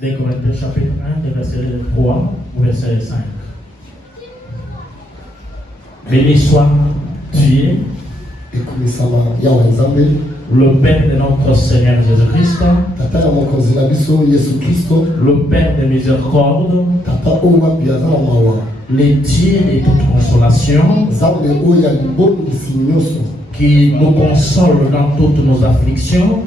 Des Corinthiens chapitre 1, des versets 3 au verset 5. Béni soit Dieu, le Père de notre Seigneur Jésus-Christ, le Père de miséricorde, le Dieu de toute consolation, qui nous console dans toutes nos afflictions,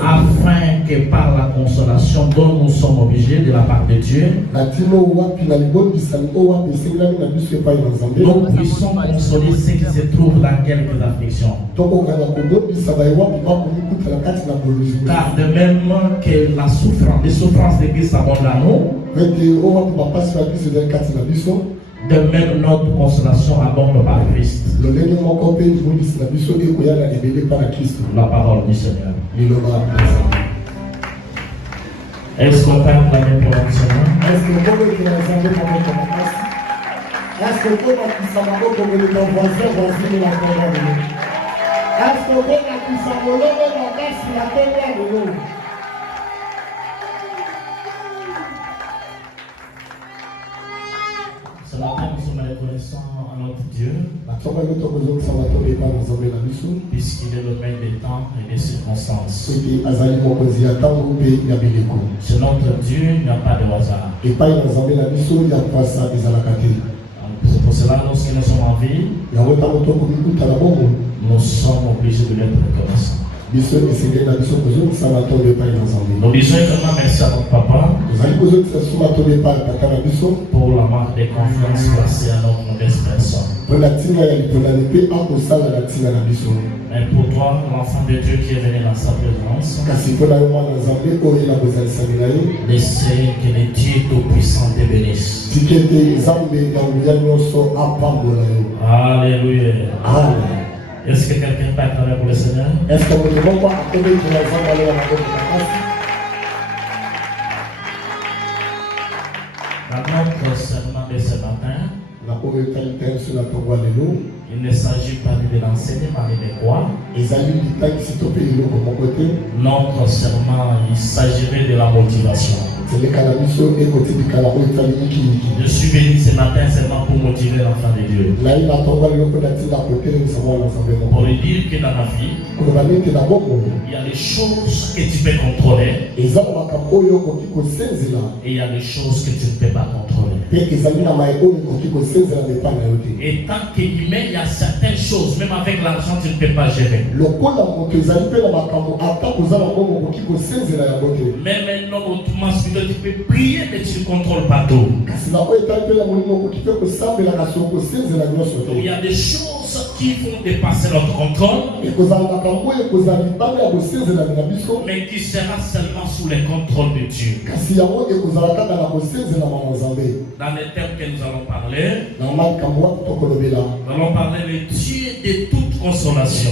afin que par la consolation dont nous sommes obligés de la part de Dieu, nous puissions consoler ceux qui se trouvent dans quelques afflictions. Car de même que les souffrances de Christ abondent à nous, de même notre consolation abonde par Christ. La parole du Seigneur. Est-ce qu'on peut acclamer pour le Seigneur? Est-ce que vous pouvez dire Est-ce que vous pouvez dire Ce matin, nous sommes reconnaissants à notre Dieu, puisqu'il est le maître des temps et des circonstances. C'est notre Dieu, il n'y a pas de hasard. C'est pour cela, lorsque nous sommes en vie, nous sommes obligés de l'être reconnaissants. Nous disons également merci à notre papa pour la marque de confiance placée à notre modeste personne. Mais pour toi, l'enfant de Dieu qui est venu dans sa présence, laissez que le Dieu Tout-Puissant te bénisse. Alléluia. Amen. Est-ce que quelqu'un peut acclamer pour le Seigneur? Est-ce que vous ne pouvez pas acclamer pour la Dans notre serment de ce matin, il ne s'agit pas de l'enseignement ni de quoi. Notre serment, il s'agirait de la motivation. Je suis venu ce matin seulement pour motiver l'enfant de Dieu. Pour lui dire que dans ma vie, il y a des choses que tu peux contrôler et il y a des choses que tu ne peux pas contrôler. Et tant qu'il y a certaines choses, même avec l'argent, tu ne peux pas gérer. Même un homme autrement spirituel, tu peux prier, mais tu ne contrôles pas tout. Il y a des choses qui vont dépasser notre contrôle, mais qui sera seulement sous le contrôle de Dieu. Dans les thèmes que nous allons parler, nous allons parler de Dieu de toute consolation.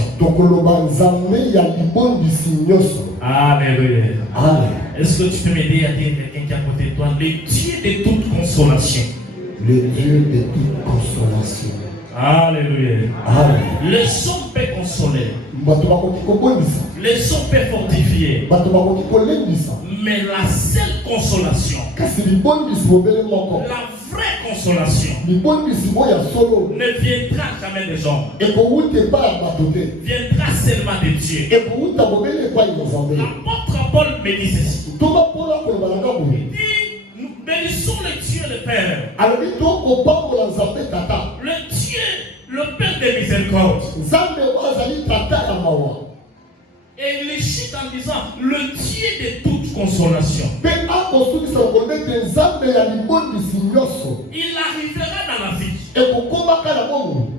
Alléluia. Est-ce que tu peux m'aider à dire quelqu'un qui est à côté de toi, le Dieu de toute consolation? Le Dieu de toute consolation. Alléluia. Les sommes peut consoler. Les sommes peut fortifier. Mais la seule consolation, la vraie consolation, ne viendra jamais des hommes. Viendra seulement de Dieu. L'apôtre Paul me dit ceci. Il dit, nous bénissons le Dieu le Père. Le Dieu, le Père de miséricorde. Et il chute en disant, le Dieu de toute consolation. Il arrivera dans la vie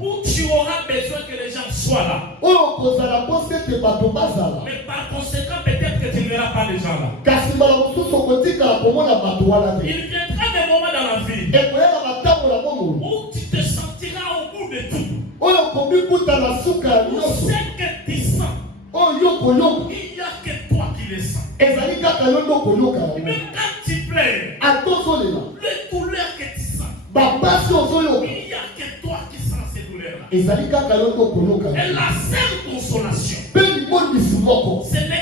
où tu auras besoin que les gens soient là. Mais par conséquent, peut-être que tu ne verras pas les gens là. Il viendra des moments dans la vie où tu te sentiras au bout de tout. Où c'est que tu sens. Il n'y a que toi qui le sens. Même quand tu pleures, les douleurs que tu sens, il n'y a que toi qui sens ces douleurs-là. Et la seule consolation, ce n'est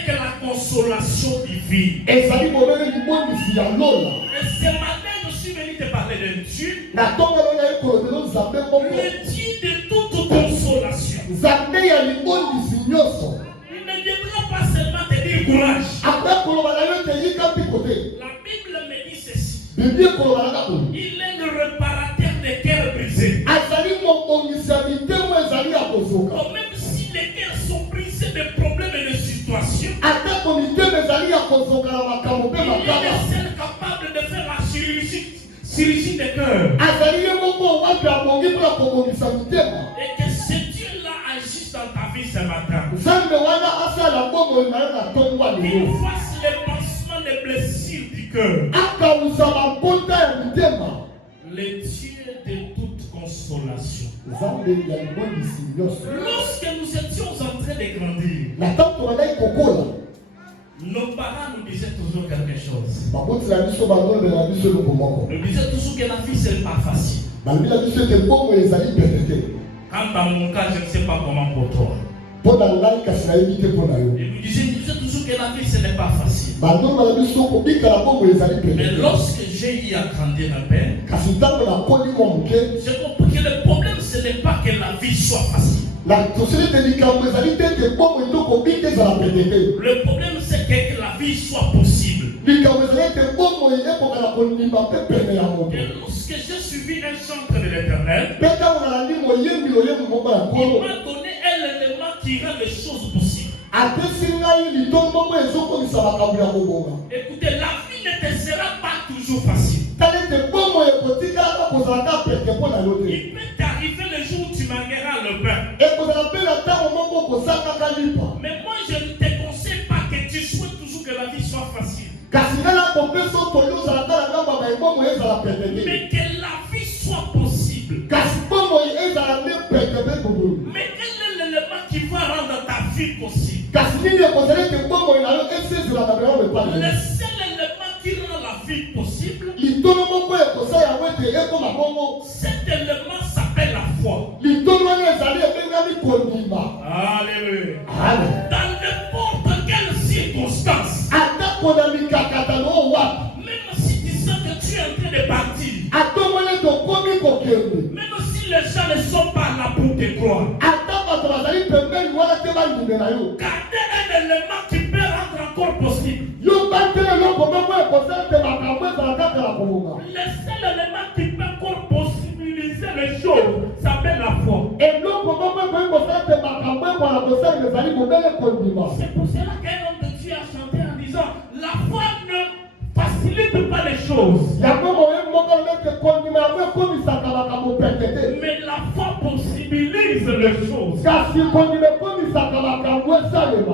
vie. Et ce matin, je suis venu te parler d'un Dieu, le Dieu de toute consolation. Il ne viendra pas seulement te dire courage. La Bible me dit ceci. Il est le réparateur des cœurs brisés. Même si les cœurs sont brisés de problèmes et de situations, il est le seul capable de faire la chirurgie des cœurs. Et que ce Dieu-là agisse dans ta vie ce matin. Il fasse le pansement des blessures du cœur. Le Dieu de toute consolation. Lorsque nous étions en train de grandir, nos parents nous disaient toujours quelque chose. Nous disaient toujours que la vie c'est pas facile. Quand dans mon cas, je ne sais pas comment pour toi. Il nous disait toujours que la vie ce n'est pas facile. Mais lorsque j'ai eu à grandir un peu, j'ai compris que le problème ce n'est pas que la vie soit facile. Le problème c'est que la vie soit possible. Et lorsque j'ai suivi un chantre de l'Éternel, il m'a donné un élément qui rend les choses possibles. Écoutez, la vie ne te sera pas toujours facile. Il peut t'arriver le jour où tu manqueras le pain. Mais moi je ne te conseille pas que tu souhaites toujours que la vie soit facile. Mais que la vie soit possible. Mais quel est l'élément qui va rendre ta vie possible? Le seul élément qui rend la vie possible, cet élément s'appelle la foi. Alléluia. Dans n'importe quelle circonstance, même si tu sens que tu es en train de partir, même si les gens ne sont pas là pour te croire, gardez un élément qui peut rendre encore possible. Le seul élément qui peut encore possibiliser les choses s'appelle la foi. C'est pour cela qu'un homme de Dieu a chanté en disant: la foi ne facilite pas les choses, mais la foi possibilise les choses.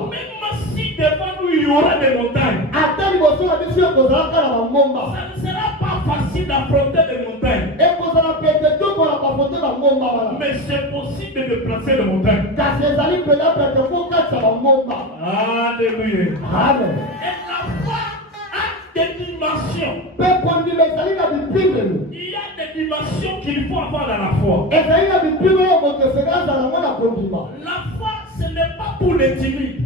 Même si devant nous il y aura des montagnes, ça ne sera pas facile d'affronter les montagnes, mais c'est possible de placer les montagnes. Alléluia. Et la foi a des dimensions. Il y a des dimensions qu'il faut avoir dans la foi. La foi, ce n'est pas pour les timides,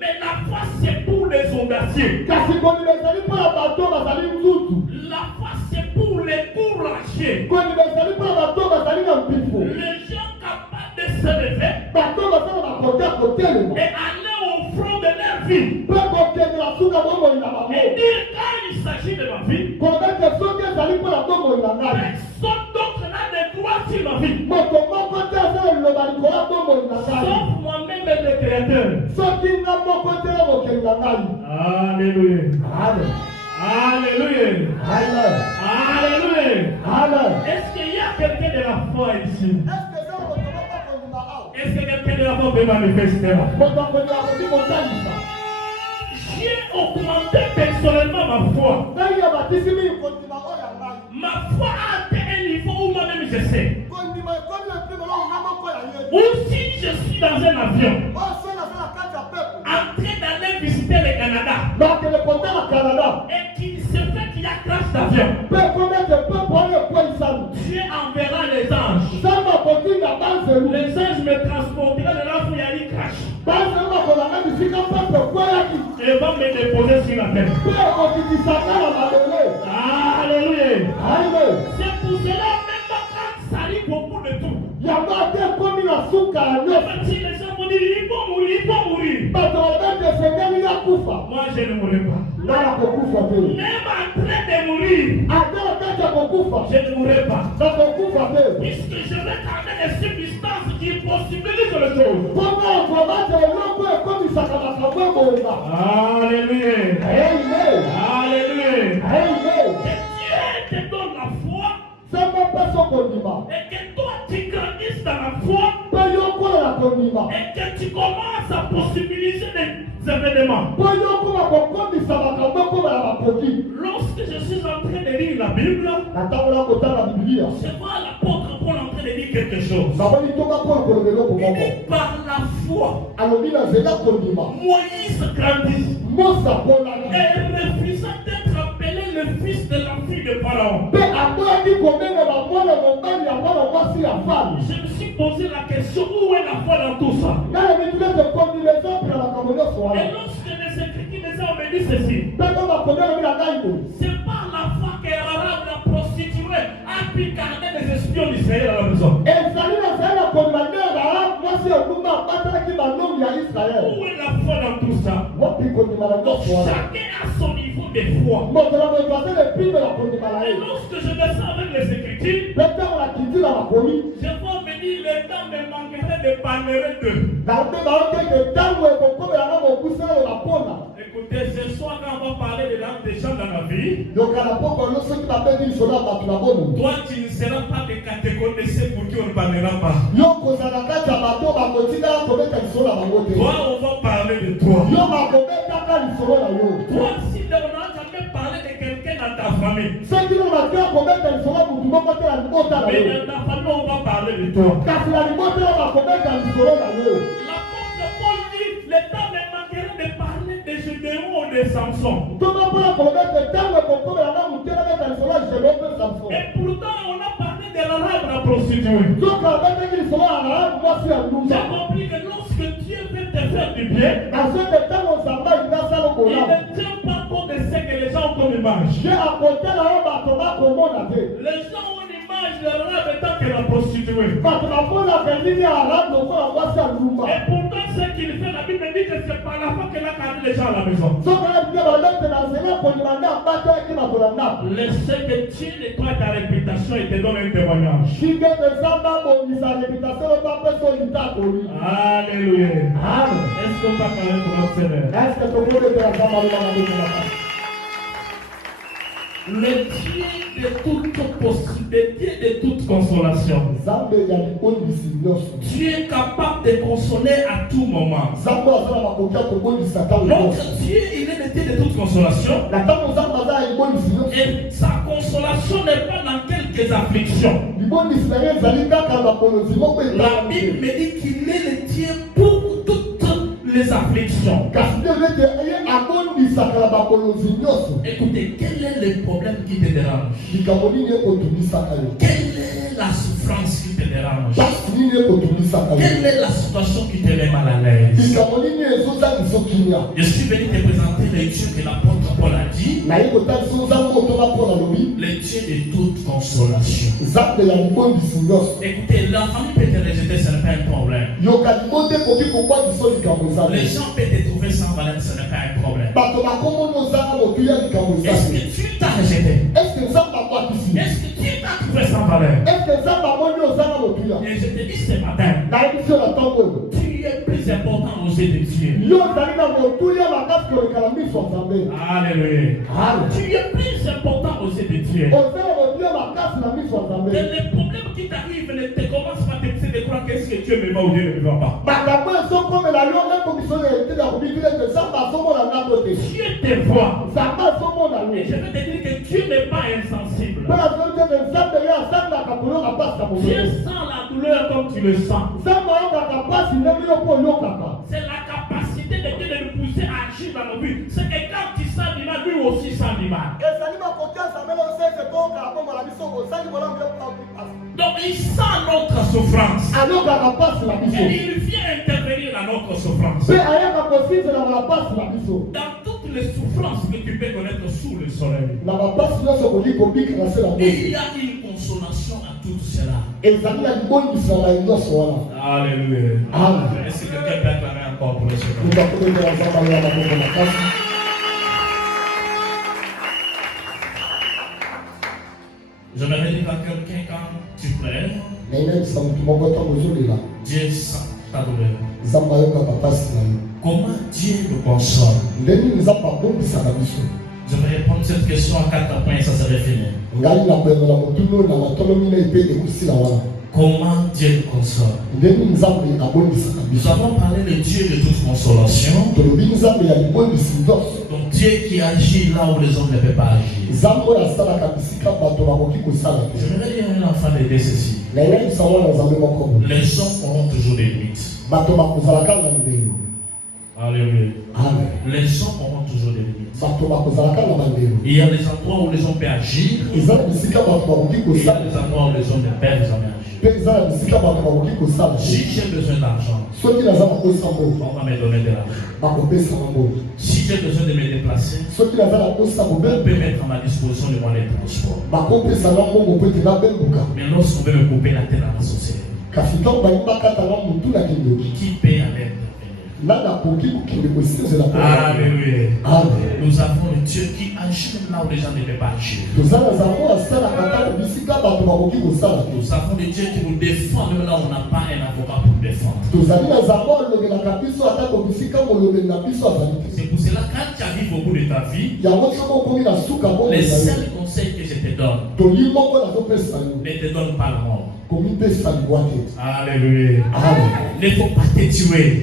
mais la foi c'est pour les audacieux. La foi c'est pour les courageux, les gens capables de se lever et aller au front de leur vie et dire: quand il s'agit de ma vie, personne d'autre n'a de droit sur ma vie, sauf moi-même et le Créateur. Alléluia. Alléluia. Alléluia. Est-ce qu'il y a quelqu'un de la foi ici? Est-ce que quelqu'un de la foi peut manifester? J'ai augmenté personnellement ma foi. Ma foi a atteint un niveau où moi-même je sais. Ou si je suis dans un avion, en train d'aller visiter le Canada, et qu'il se fait qu'il y a crash d'avion, Dieu enverra les anges. Les anges me transporteront de là où il y a eu crash. va me déposer sur la terre. Alléluia. C'est pour cela même quand ça arrive au bout de tout. Si les gens vont dire il faut mourir, il faut mourir. Moi je ne mourrai pas. Même en train de mourir, je ne mourrai pas. Puisque je vais garder des circonstances qui possibilitent les choses. Alléluia. Alléluia. Que Dieu te donne la foi. Et que toi tu grandisses dans la foi. Et que tu commences à possibiliser des événements. Lorsque je suis en train de lire la Bible, je vois l'apôtre Paul en train de dire quelque chose. Il dit par la foi, Moïse grandit et refusant d'être appelé le fils de la fille de Pharaon. Je me suis posé la question, où est la foi dans tout ça? Et lorsque les Écritures ont me dit ceci, c'est pas la foi que Rahab la prostituée a pu garder des espions d'Israël à la maison. Où est la foi dans tout ça? Donc chacun a son niveau de foi. Et lorsque je descends avec les Écritures, je vois venir le temps me manquerait de parler d'eux. Écoutez, ce soir quand on va parler de l'âme des gens dans la vie, toi tu ne seras pas de catégorie de ceux pour qui on ne parlera pas. Toi on va parler de toi. Toi si on n'a jamais parlé de quelqu'un dans ta famille, mais dans ta famille on va parler de toi. L'apôtre Paul dit, le temps me manquerait de parler de Gédéon ou de Samson. Et pourtant on a parlé de Rahab la prostituée. J'ai compris que lorsque Dieu veut te faire du bien, il ne tient pas compte de ce que les gens ont comme image. Les gens ont une image de Rahab étant que la prostituée. Et pourtant ce qu'il fait, la Bible dit que c'est par la foi qu'elle a gardé les gens à la maison. Laissez que Dieu nettoie ta réputation et te donne un témoignage. Alléluia. Est-ce qu'on va parler pour notre Seigneur? Le Dieu de toute possibilité, de toute consolation. Dieu est capable de consoler à tout moment. Donc Dieu, il est le Dieu de toute consolation. Et sa consolation n'est pas dans quelques afflictions. La Bible me dit qu'il est le Dieu pour toutes les afflictions. Écoutez, quel est le problème qui te dérange? Quelle est la souffrance qui te dérange? Quelle est la situation qui te met mal à l'aise? Je suis venu te présenter le Dieu que l'apôtre Paul a dit, le Dieu de toute consolation. Écoutez, la famille peut te rejeter, ce n'est pas un problème. Les gens peuvent te trouver sans valeur, ce n'est pas un problème. Est-ce que tu t'as rejeté? Est-ce que tu t'as trouvé sans valeur? Et je te dis ce matin, tu es plus important aux yeux de Dieu. Alléluia. Tu es plus important aux yeux de Dieu. Et les problèmes qui t'arrivent ne te commencent pas à te pousser de croire qu'est-ce que Dieu me va ou Dieu ne me va pas. Dieu te voit. Et je vais te dire que Dieu n'est pas insensible. Dieu sent la douleur comme tu le sens. C'est la capacité de Dieu de nous pousser à agir dans nos vies. C'est que quand tu sens du mal, lui aussi sent du mal. Donc il sent notre souffrance. Et il vient intervenir dans notre souffrance. Dans toutes toutes les souffrances que tu peux connaître sous le soleil. Et Il y a une consolation à tout cela. Alléluia. Amen. Est-ce que quelqu'un peut acclamer encore pour le Seigneur? J'aimerais dire à quelqu'un quand tu pleures, Dieu sent ta douleur. Comment Dieu le console? J'aimerais répondre cette question à 4 points et ça serait fini. Comment Dieu le console? Nous avons parlé de Dieu de toute consolation. Donc Dieu qui agit là où les hommes ne peuvent pas agir. J'aimerais dire à un enfant d'aider ceci. Les hommes auront toujours des limites. Alléluia. Les hommes auront toujours des limites. Il y a des endroits où les hommes peuvent agir. Il y a des endroits où les hommes ne peuvent jamais agir. Si j'ai besoin d'argent, on va me donner de l'argent. Si j'ai besoin de me déplacer, on peut mettre à ma disposition les moyens de transport. Mais lorsqu'on veut me couper la tête dans la société, qui paye à l'aide? Alléluia. Nous avons un Dieu qui agit là où les gens ne peuvent pas agir. Nous avons un Dieu qui nous défend même là où on n'a pas un avocat pour nous défendre. C'est pour cela que quand tu arrives au bout de ta vie, les seuls conseils que je te donne ne te donnent pas la mort. Alléluia. Il ne faut pas te tuer.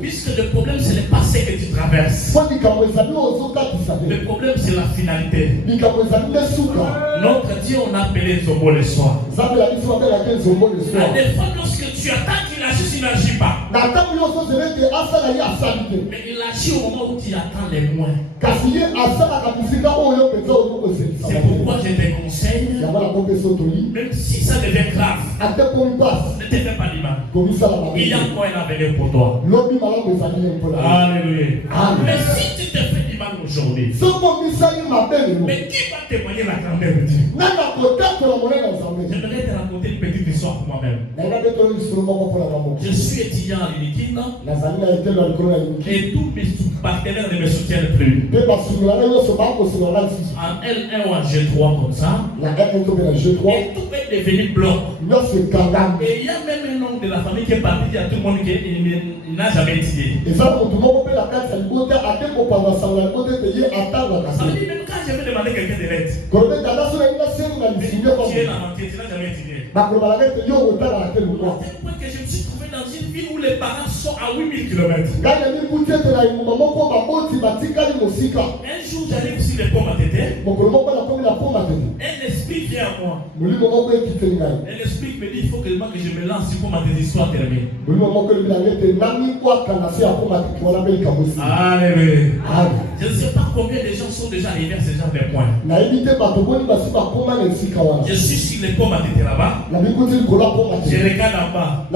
Puisque le problème, ce n'est pas ce que tu traverses. Le problème, c'est la finalité. Notre Dieu, on a appelé Zobo le soir. La fois, lorsque tu attends qu'il agisse, il n'agit pas. Mais il agit au moment où tu attends les moins. C'est pourquoi je te conseille, même si ça devient grave, ne te fais pas du mal. Il y a encore un avenir pour toi. Alléluia. Mais si tu te fais du mal aujourd'hui, mais qui va témoigner la grandeur de Dieu? J'aimerais te raconter une petite histoire pour moi-même. Je suis étudiant à l'Unikin et tous mes partenaires ne me soutiennent plus. En L1 ou en G3 comme ça, et tout est devenu bloc. Et il y a même un homme de la famille qui est parti dire à tout le monde qu'il n'a jamais étudié. Ça veut dire même quand je vais demander quelqu'un de l'aide, tu es dans l'entier, tu n'as jamais étudié. À tel point que je me suis trouvé dans une ville où les parents sont à 8000 km. Un jour, j'arrive sur les pommes à tété. Un esprit vient à moi. Un esprit me dit il faut que je me lance sur pommes à tété, soit terminée. Alléluia. Je ne sais pas combien de gens sont déjà arrivés à ce genre de point. Je suis sur les pommes à tété là-bas. Je regarde en bas.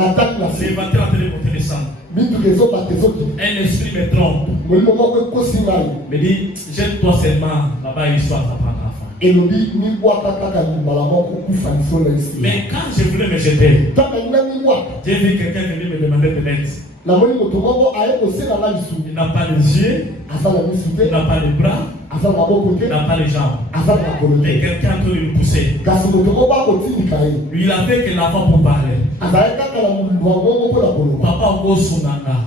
C'est les voitures en train de monter descendre. Un esprit me trompe. Me dit, jette-toi seulement. Là-bas, l'histoire va prendre la fin. Mais quand je voulais me jeter, j'ai vu quelqu'un venir me demander de l'aide. Il n'a pas les yeux, il n'a pas les bras, il n'a pas les jambes. Et quelqu'un a train de le pousser. Lui, il avait que l'avant pour parler. Papa Ogosunanga.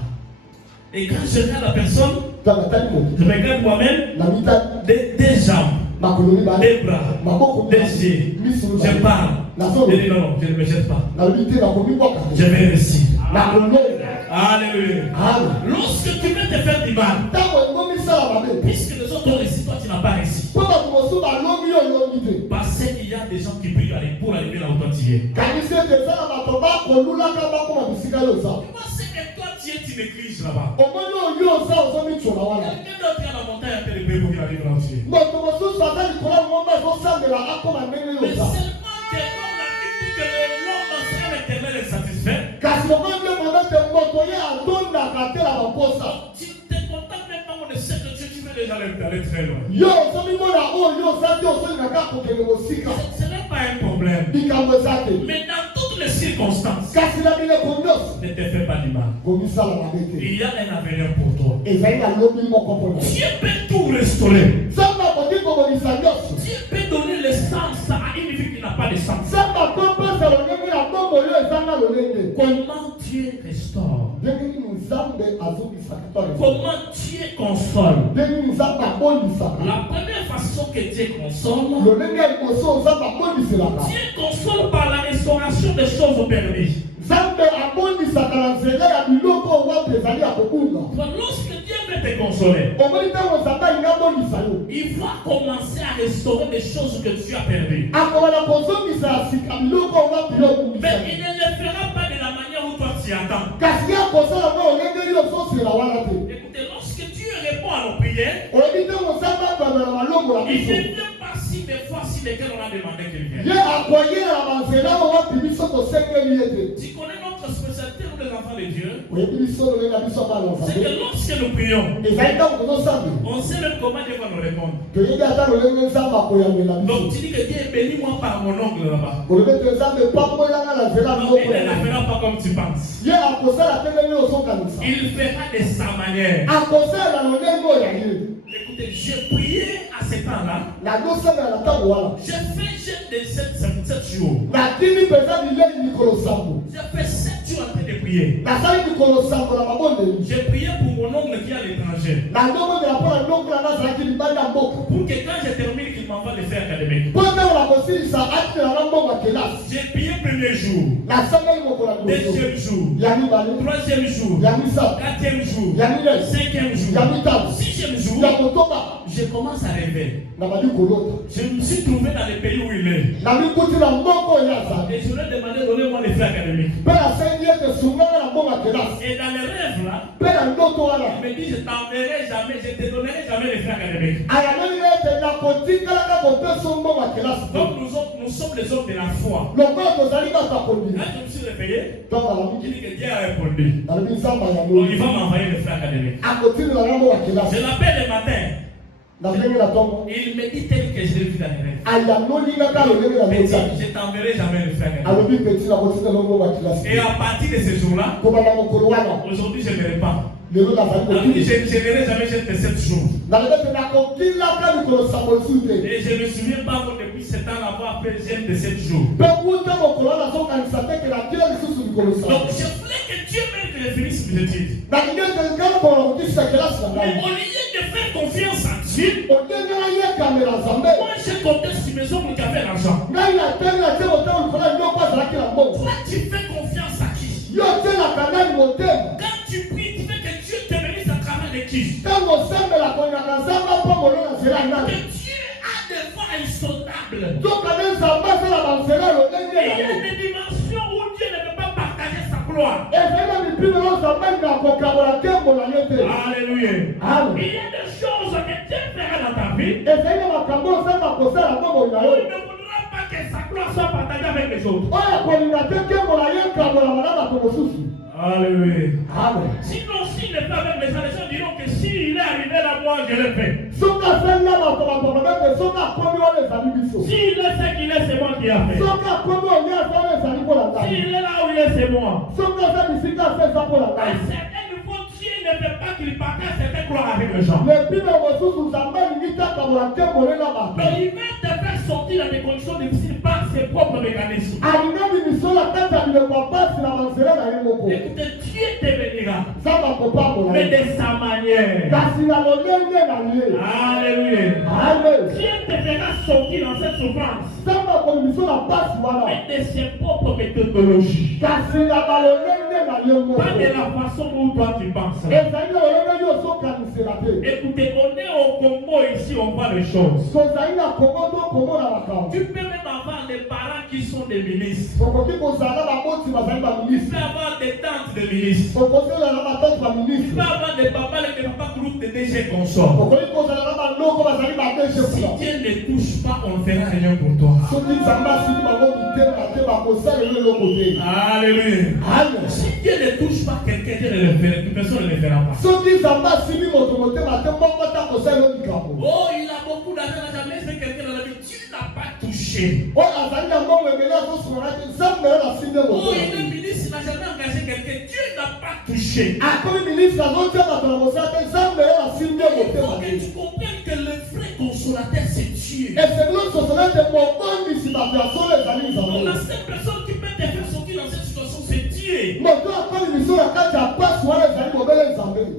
Et quand je regarde la personne, je regarde moi-même des jambes, des bras, des yeux. Je parle. Je dis non, je ne me jette pas. Je vais réussir. Alléluia. Lorsque tu veux te faire du mal, puisque les autres ont réussi, toi tu n'as pas réussi. Parce qu'il y a des gens qui prient pour arriver là où toi tu es. Moi c'est que toi tu es une église là-bas. Quelqu'un d'autre est à la montagne à te lever pour qu'il arrive là où tu es. Mais seulement que comme la Bible dit que l'homme c'est un éternel insatisfait. Tu ne te contentes même pas de ce que Dieu déjà aller très loin. Yo, Ce n'est pas un problème. Mais dans toutes les circonstances, ne te fais pas du mal. Il y a un avenir pour toi. Dieu peut tout restaurer. Dieu peut donner le sens à une vie qui n'a pas de sens. Comment Dieu restaure? Comment Dieu console? La première façon que Dieu console, Dieu console par la restauration des choses perdues. Lorsque Dieu veut te consoler, il va commencer à restaurer des choses que tu as perdues. Mais il ne le fera pas de la manière où toi tu attends. Écoutez, lorsque Dieu répond à nos prières, il ne vient pas si des fois si lesquelles on a demandé qu'il vienne. Tu connais notre spécialité, nous les enfants de Dieu, c'est que lorsque nous prions, on sait même comment Dieu va nous répondre. Donc tu dis que Dieu est béni moi par mon oncle là-bas. Il ne le fera pas comme tu penses. Il fera de sa manière. Écoutez, j'ai prié à ce temps-là. J'ai fait jeûne de 7 jours. J'ai fait 7 jours en train de prier. J'ai prié pour mon oncle qui est à l'étranger. Pour que quand je termine, qu'il m'envoie les faits académiques. J'ai prié le premier jour. Deuxième jour. Troisième jour. Quatrième jour. Cinquième jour. Sixième jour. Je commence à rêver. Je me suis trouvé dans le pays où il est. Et je lui ai demandé, donnez-moi les faits académiques. Et dans les rêves là, il me dit, je t'enverrai jamais, je te donnerai jamais les faits académiques. Donc nous sommes les hommes de la foi. Quand je me suis réveillé, il dit que Dieu a répondu. Donc il va m'envoyer les faits académiques. Je l'appelle le matin. Il me dit tel que je l'ai vu dans les rêves. Je t'enverrai jamais le frère. Et à partir de ce jour-là, aujourd'hui je ne verrai pas. Je ne verrai jamais jeûne de 7 jours. Et je ne me souviens pas depuis 7 ans avoir fait jeûne de 7 jours. Donc je voulais que Dieu même que je finisse mes études. Mais au lieu de faire confiance à Dieu, moi j'ai compté sur mes oncles qui avaient l'argent. Toi tu fais confiance à qui? Quand tu pries, tu veux que Dieu te bénisse à travers de qui? Que Dieu a des voies insondables. Il y a des dimensions où Dieu ne peut pas partager sa gloire. Alléluia. Il y a des choses que Dieu fera dans ta vie. Il ne voudra pas que sa gloire soit partagée avec les autres. Alléluia. Sinon, s'il n'est pas avec les gens, les gens diront que s'il est arrivé là, moi je l'ai fait. S'il est ce qu'il est, c'est moi qui ai fait. S'il est là où il est, c'est moi. Certaines fois, Dieu ne veut pas qu'il partage cette gloire avec les gens. Mais il va te faire sortir dans des conditions difficiles par ses propres mécanismes. Écoutez, Dieu te bénira, mais de sa manière. Alléluia. Dieu te fera sortir dans cette souffrance, mais de ses propres méthodologies. Pas de la façon où toi tu penses. Écoutez, on est au Congo ici, on voit les choses. Tu peux même avoir des parents qui sont des ministres. Tu peux avoir des tantes de ministres. Tu peux avoir des papas groupe de DG consorts. Si Dieu ne touche pas, on ne fera rien pour toi. Alléluia. Si Dieu ne touche pas quelqu'un, Dieu ne le fera, personne ne le fera pas. touché. Oh, il est ministre, il n'a jamais engagé quelqu'un. Dieu n'a pas touché. Il faut que tu comprennes que le vrai consolateur, c'est Dieu. La seule personne qui peut te faire sortir dans cette situation, c'est Dieu.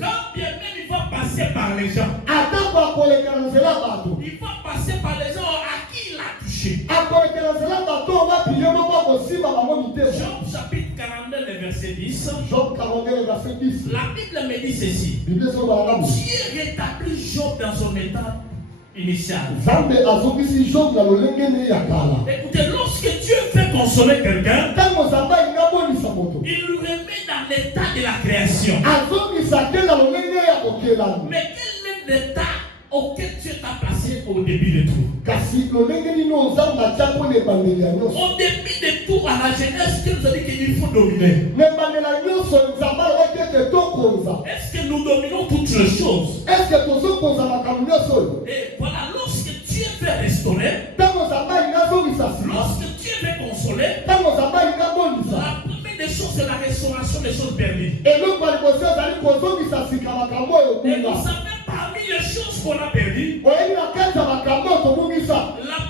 Quand bien même il va passer par les gens, il va passer par les gens à qui il a touché. Job chapitre 49, le verset 10. La Bible me dit ceci. Dieu rétablit Job dans son état initial. Écoutez, lorsque Dieu veut consoler quelqu'un, il le remet dans l'état de la création. Mais quel est l'état auquel Dieu t'a placé au début de tout? Au début de tout, à la jeunesse, Dieu nous a dit qu'il faut dominer. Est-ce que nous dominons toutes les choses? Et voilà, lorsque Dieu veut restaurer, lorsque Dieu veut consoler, la première des choses, c'est la restauration des choses perdues. Et vous savez, parmi les choses qu'on a perdues, la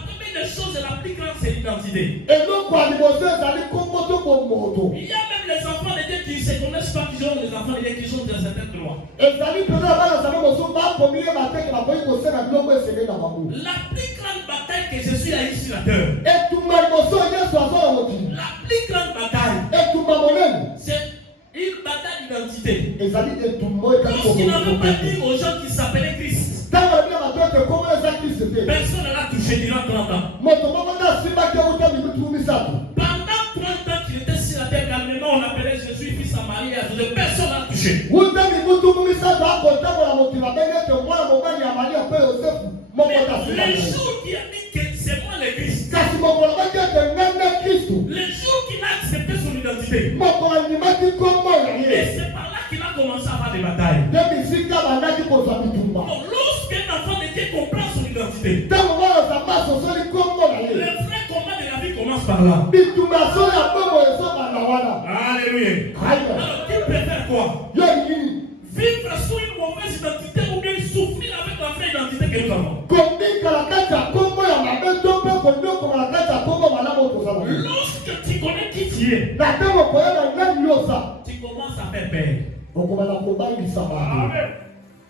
première des choses et la plus grande, c'est l'identité. Il y a même les enfants de Dieu qui ne se connaissent pas, qui ont les enfants de Dieu qui ont un certain droit. La plus grande bataille que Jésus a ici sur la terre, la plus grande bataille, c'est une bataille d'identité. Lorsqu'il n'avait pas dit aux gens qui s'appelaient Christ, personne ne l'a touché durant 30 ans. Pendant 30 ans qu'il était sur la terre, calmement, on appelait Jésus, fils à Marie, à Joseph. Personne ne l'a touché. Mais les jours qui a dit que c'est moi le Christ, les jours qu'il a accepté son identité, et c'est par là qu'il a commencé à avoir des batailles. Donc, lorsqu'un enfant de Dieu comprend son identité, le vrai combat de la vie commence par là. Alléluia. Alors, tu préfères quoi? Vivre sous une mauvaise identité ou bien souffrir avec la vraie identité que nous avons? Lorsque tu connais qui tu es, tu commences à faire peur.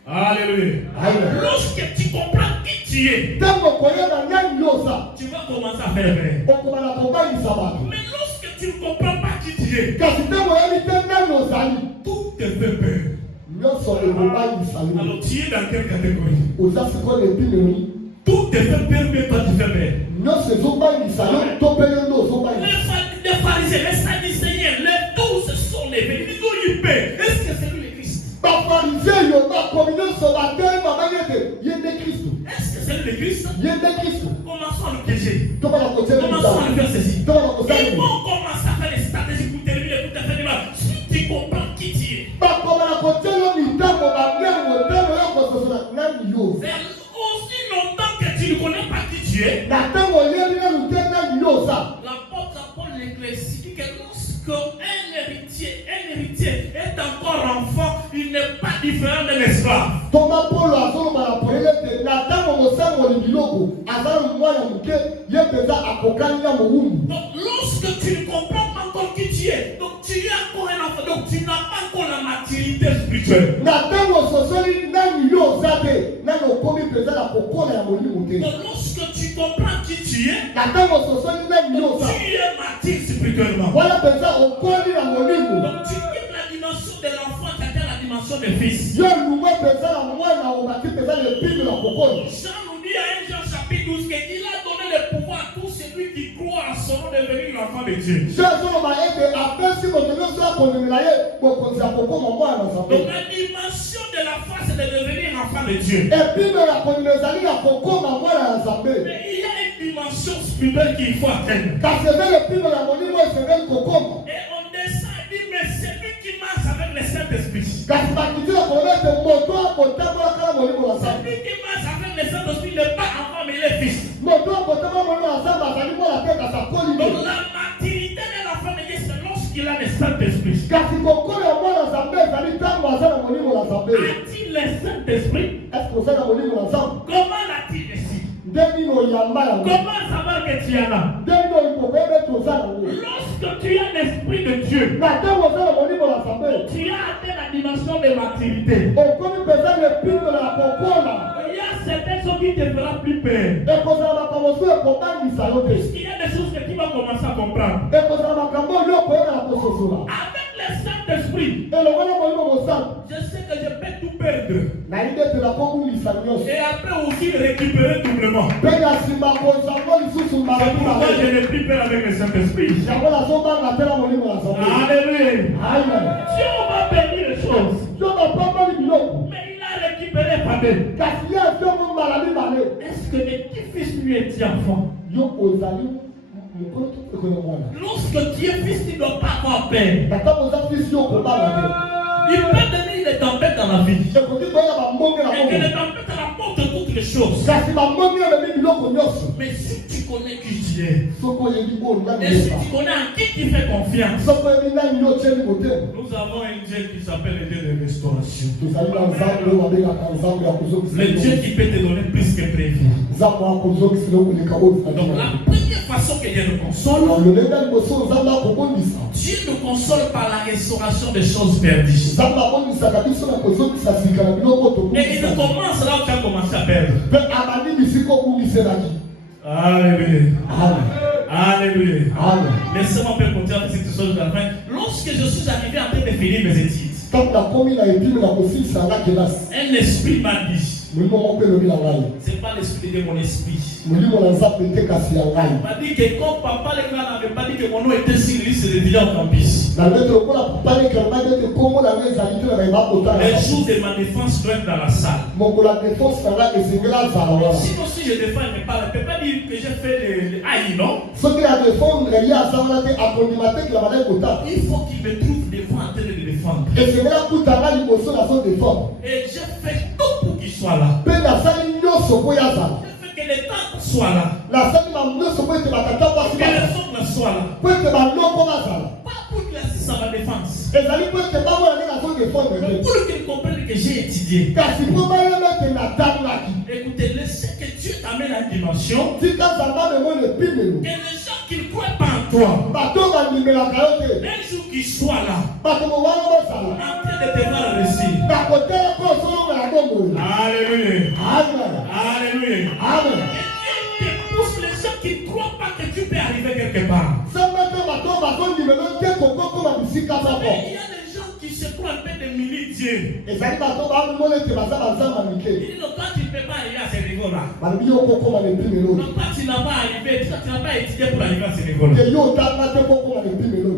Alléluia. Lorsque tu comprends qui tu es, tu vas commencer à faire peur. Mais lorsque tu ne comprends pas qui tu es, tout te fait peur. Alors tu es dans quelle catégorie? Tout te fait peur, mais toi tu fais peur. Les pharisiens, les sadducéens, les tous se sont levés. Ils ont eu peur. Est-ce que c'est lui le Christ? Est-ce que c'est lui le Christ? Commençons à le piéger. Commençons à le faire ceci. Ils vont commencer à faire des stratégies pour terminer, pour te faire du mal. Si tu comprends qui tu es, aussi longtemps que tu ne connais pas qui tu es, l'apôtre Paul l'explique que lorsqu'un héritier est encore enfant, il n'est pas différent d'un esclave. Donc lorsque tu ne comprends pas encore qui tu es, donc tu es encore un enfant, donc tu n'as pas encore la maturité spirituelle. Donc lorsque tu comprends qui tu es, tu es mature spirituellement. Donc tu quittes la dimension de l'enfant, tu atteins la dimension du fils. Jean nous dit à 1 Jean chapitre 12 qu'il a donné le pouvoir à tout celui qui croit en son nom de devenir l'enfant de Dieu. Donc la dimension de la foi, c'est de devenir enfant de Dieu. Mais il y a une dimension spirituelle qu'il faut atteindre. Et on descend et dit, mais c'est lui qui marche avec le Saint-Esprit. C'est lui qui marche avec le Saint-Esprit, il n'est pas enfant, mais il est fils. A-t-il le Saint-Esprit? Comment l'a-t-il décidé? Comment savoir que tu en as? Lorsque tu as l'Esprit de Dieu, tu as atteint la dimension de maturité. Il y a certaines choses qui ne te feront plus peur. Puisqu'il y a des choses que tu vas commencer à comprendre. Avec le Saint-Esprit, je sais que je peux tout perdre. Et après aussi récupérer doublement. C'est pourquoi je n'ai plus peur avec le Saint-Esprit. Alléluia. Dieu va bénir les choses. Mais il a récupéré Fabien. Est-ce que les petits fils lui étaient enfants? Lorsque tu es fils, tu ne dois pas avoir peur. Il peut donner des tempêtes dans la vie. Et que les tempêtes rapportent toutes les choses. Mais si tu connais qui tu es, et si tu connais à qui tu fais confiance, nous avons un Dieu qui s'appelle le Dieu de restauration. Le Dieu qui peut te donner plus que prévu. Donc la première façon que Dieu nous console, Dieu nous console par la restauration des choses perdues. Et il commence là où tu as commencé à perdre. Alléluia. Alléluia. Laissez-moi continuer avec cette chose de la fin. Lorsque je suis arrivé en train de finir mes études, un esprit m'a dit, c'est pas l'esprit de mon esprit. Il m'a dit que quand papa les gars n'avait pas dit que mon nom était sur la liste des étudiants au campus, les jours de ma défense doivent être dans la salle. Sinon si je défends, il ne peut pas dire que j'ai fait les haïs, non? Il faut qu'il me trouve devant en train de le défendre. Et j'ai fait tout pour qu'il soit là. J'ai fait que les temps soient là. Que les hommes soient là. Pas pour qu'il assiste à ma défense. Mais pour qu'il comprenne que j'ai étudié. Écoutez, laissez que Dieu t'amène à une dimension. Que les gens qui ne croient pas en toi, un jour qu'ils soient là, en train de te voir réussir. Alléluia. Alléluia. Amen. Que Dieu te pousse les gens qui ne croient pas que tu peux arriver quelque part. Il y a des gens qui se croient un peu des milliers. Il dit non, quand tu ne peux pas arriver à ce niveau-là, donc quand tu n'as pas arrivé, tu n'as pas étudié pour arriver à ce niveau-là.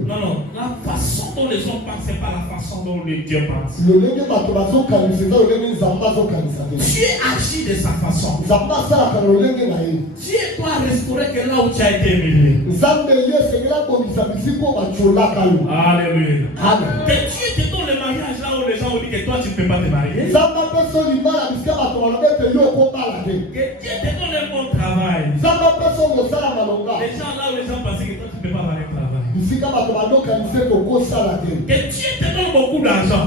Non, la façon dont les gens pensent, ce n'est pas la façon dont les dieux pensent. Dieu agit de sa façon. Dieu doit restaurer que là où tu as été humilié. Alléluia. Que Dieu te donne le mariage là où les gens ont dit que toi tu ne peux pas te marier. Que Dieu te donne un bon travail. Les gens là où les gens pensaient que toi tu ne peux pas avoir un travail. Que Dieu te donne beaucoup d'argent.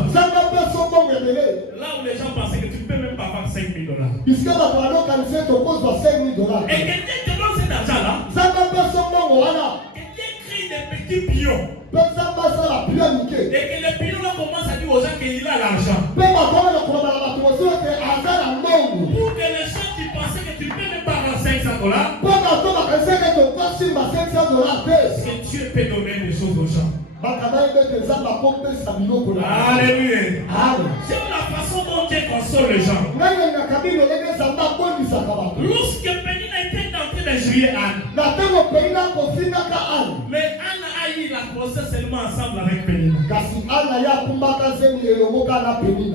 Là où les gens pensaient que tu ne peux même pas avoir $5,000. Et que Dieu te donne cet argent là. Que Dieu crée des petits pions. Et que les pions là commencent à dire aux gens qu'il a l'argent. Pour que les gens qui pensaient que tu ne peux même pas avoir $500, que Dieu peut donner des choses aux gens. Alléluia. C'est la façon dont Dieu console les gens. Lorsque Pénina était entrée de juillet Anne, mais Anne a eu la grossesse seulement ensemble avec Pénina.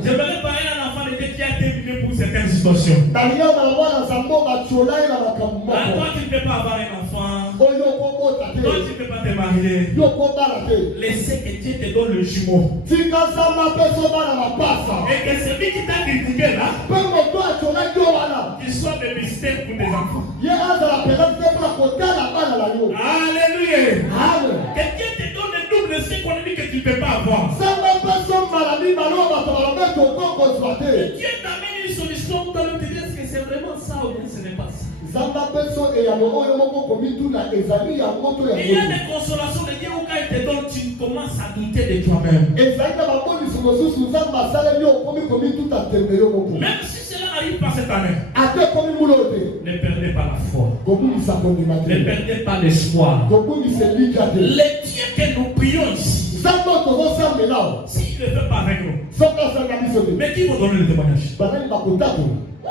J'aimerais parler à l'enfant de Dieu qui a été venu pour certaines situations. À toi tu ne peux pas avoir un enfant. Toi tu ne peux pas te marier. Laissez que Dieu te donne le jumeau. Et que celui qui t'a critiqué là, qu'il soit de mystère pour tes enfants. Alléluia. Que Dieu te donne le double de ce qu'on dit que tu ne peux pas avoir. te. Dieu t'amène une solution pour te dire est-ce que c'est vraiment ça ou bien ce n'est pas ça. Zamba peso eyano oyo moko komituna ezali ya moto ya Il y a moto. des consolations de Dieu où quand il te donne, tu commences à douter de toi-même. Ezali na baboniso mosusu nzamba asaleli okomi komituta tembe yo moko. Même si cela n'arrive pas cette année, Ate komi mulo te. ne perdez pas la foi. Kobungisa kondima Ne te. perdez pas l'espoir. Kobungisa elika te. Les dieux que nous prions ici, Zamba tozosambela. s'il ne le fait pas avec nous, Soki asanga biso te. mais qui va donner le témoignage? Bazali bakotato.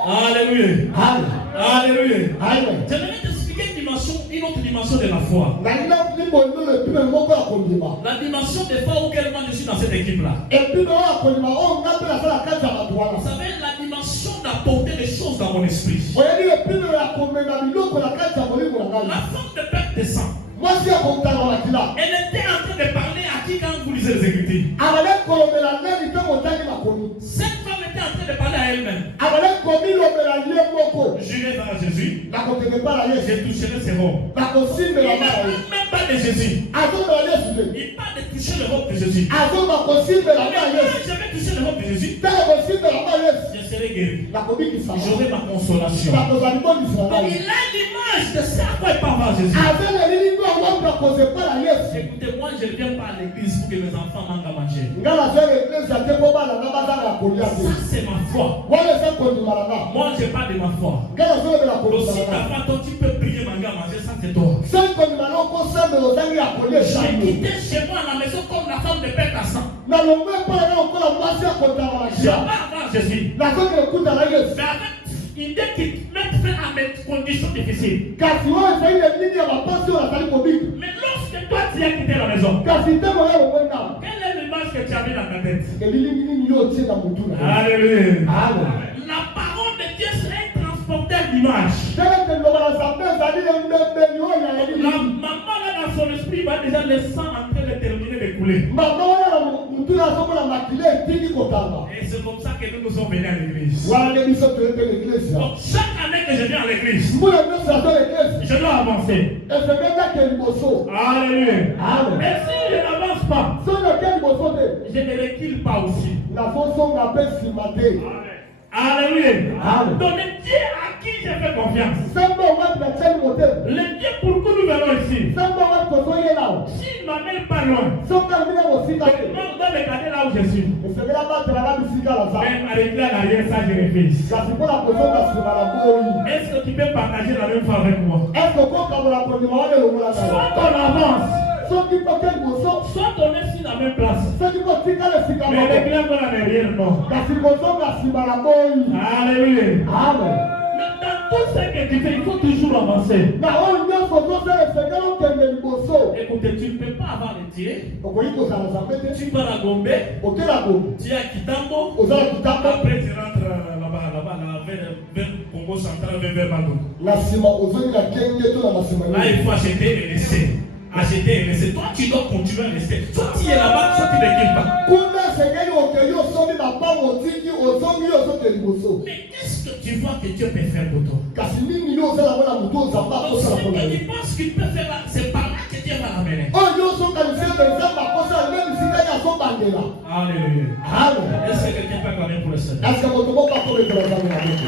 Alléluia. Amen. Alléluia. Amen. J'aimerais t'expliquer une autre dimension de la foi. Nalina limbo le pime moko ya kondima. La dimension des fois auquel moi je suis dans cette équipe-là. Epime ya kondima o ngape na sala kati ya bato Vous wana. savez, la dimension d'apporter les choses dans mon esprit. Oyebi epime ya komema biloko na kati ya molimo na La ngai. femme de Père descend. Mwasi ya kotanga makila. Elle était en train de parler à qui quand vous lisez les Écritures? Abale kolomela nani te motangi makomi. Cette femme était en train de parler à elle-même. Abale komi lomela ye moko. J'irai dans Jésus, Nakokende para je Yesu. toucherai ses robes. Nakosimbela Il ne mara parle Yesu. même pas de Jésus. Azomela Yesu te. Il parle de toucher les robes de Jésus. Azoma kosimbela Mais mara quand Yesu. je vais toucher les robes de Jésus, Tala kosimbela mara Yesu. je serai guéri. Nakobikisa. J'aurai ma consolation. Nakozali bondisa na Donc ngai. il a l'image de ce à quoi il parle à Jésus. Azele lilingo wanga kose para Yesu. Écoutez, moi je ne viens pas à l'église pour que mes enfants mangent à manger. Ngala zele eklezia te ko bana na bazanga kolia te. Ça c'est ma foi. Wale za kondima na nga. Moi je parle de ma foi. Ngala zele bela Donc kondima si na ta nga. foi, toi tu peux prier manger à manger, ça c'est toi. Sai kondima na ko sambe ozangi ya kolia J'ai shamba. quitté chez moi à la maison comme la femme de Père Cassan. Na lombe pala na okola mwasi ya kotanga na Je shamba. pars avant Jésus. Nakoki ekuta na Yesu. Mais avec l'idée qui met fin à mes conditions difficiles. Kasi oyo ezali na nini ya bapasi oyo azali kobika. Mais lorsque toi tu as quitté la maison, Kasi ntango ya okwenda quelle est l'image que tu as mis dans ta tête? elilingi nini yo otie na motu na yo. Alléluia. Amen. La parole de Dieu serait transportée d'image. Teke liloba na Nzambe ezali embembeli oyo ya La elilingi. maman là dans son esprit va déjà le sang en train de terminer de couler. Mama wana na motu na azomona makila etiki kotanga. Et c'est comme ça que nous sommes venus à l'église. Wana nde biso toyepe l'eglise. Donc chaque année que je viens à l'église, Mbula nyonso azo l'eglise. je dois avancer. Efemendake liboso. Alléluia. Amen. Et si je n'avance pas, Soki oke liboso te. je ne recule pas aussi. Nazosonga mpe nsima te. Alléluia. Amen. Donc le Dieu à qui j'ai fait confiance, Nzambe owati na tieli motema. le Dieu pour que nous venons ici, Nzambe owati tozoyela. s'il ne m'amène pas loin, Soki alingina kosika te. moi je dois me garder là où je suis. esengeli abatela na bisika na Nzambe. Même arrêter en arrière, ça je refuse. kasi mpona kozonga nsima na boyi. Est-ce que tu peux partager la même fois avec moi? eske okokabola kondima wana elongola na yo. Soit on avance, soki koke liboso. soit on est sur la même place. soki kotikala esika Mais moko. les grands en arrière, non. kasi kozonga nsima na boyi. Alléluia. amen. Mais dans tout ce que tu fais, il faut toujours avancer. na oyo nyonso ozosala esengeli okende liboso. Écoutez, tu ne peux pas avoir le tiré. okoki kozala Nzambe te. Tu vas à Gombe, okela boyi. tu es à Kitambo. ozala kitamba. Après, tu rentres là-bas, vers Congo central, vers Bandung. na nsima ozongi na kenge to na masima Là, il faut acheter et laisser. Acheter et laisser. Toi, tu dois continuer à rester. Soit tu es là-bas, soit tu ne quittes pas. kuna esengeli okeli osomi mapango otiki ozongi ozoke liboso. Mais qu'est-ce que tu vois que Dieu peut faire pour toi? kasi nini yo ozala mpona motu Nzambe Donc, akosala ce mpona que yo. tu penses qu'il peut faire là, c'est par là que Dieu va l'amener. oyo nyonso okanisi ete Nzambe akosala nde bisika ye azobandela. Alléluia. amen. Est-ce que quelqu'un peut acclamer pour le Seigneur? eske moto moko akobetela Nzambe na moko.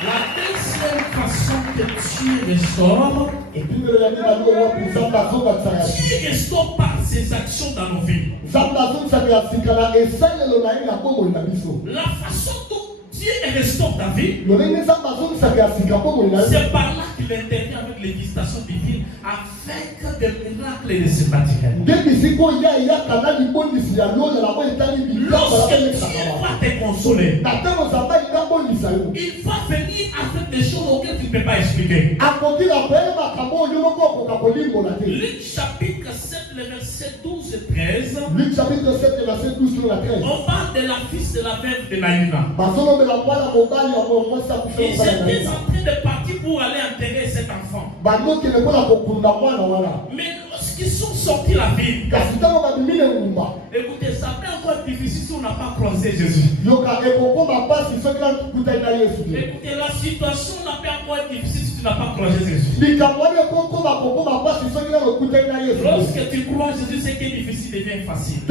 La deuxième façon que Dieu restaure, epimelo ya nini alingo wapi Nzambe azongisaka ya sika. Dieu restaure par ses actions dans nos vies. Nzambe azongisaka ya sika na esalelo na ye ya bomoi na biso. La façon dont Dieu restaure ta vie, lolenge Nzambe azongisaka ya sika bomoi na ye. c'est par là qu'il intervient avec les visitations divines afin que des miracles ne se matérialisent. nde bisika oya eyaka na libondisi ya lola na bo etali bikambo na Lorsque Dieu belekisaka va te consoler, na ntango Nzambe alinga bondisa yo. il va venir avec des choses auxquelles tu ne peux pas expliquer. akoki na koyeba makambo oyo moko okoka kolimbola te. Luc chapitre 7, le verset 12 et 13, Luc chapitre 7 verset 12 à 13. on parle de la fils de la veuve de Naïma. bazolobela mwana mobali ya mwasi Ils akufa étaient en train de partir pour aller enterrer cet enfant. bandokele mpona kokunda mwana wana. Mais lorsqu'ils sont sortis la ville, kasi ntango babimi na engumba écoutez, ça peut encore être difficile si on n'a pas croisé Jésus. yoka ekokoma mpasi soki nakutani na yesu te. Écoutez, la situation n'a pas encore être difficile si tu n'as pas croisé Jésus. likambo wana ekokoma kokoma mpasi soki nakokutani na yesu te. Lorsque tu crois Jésus, ce qui est difficile devient facile.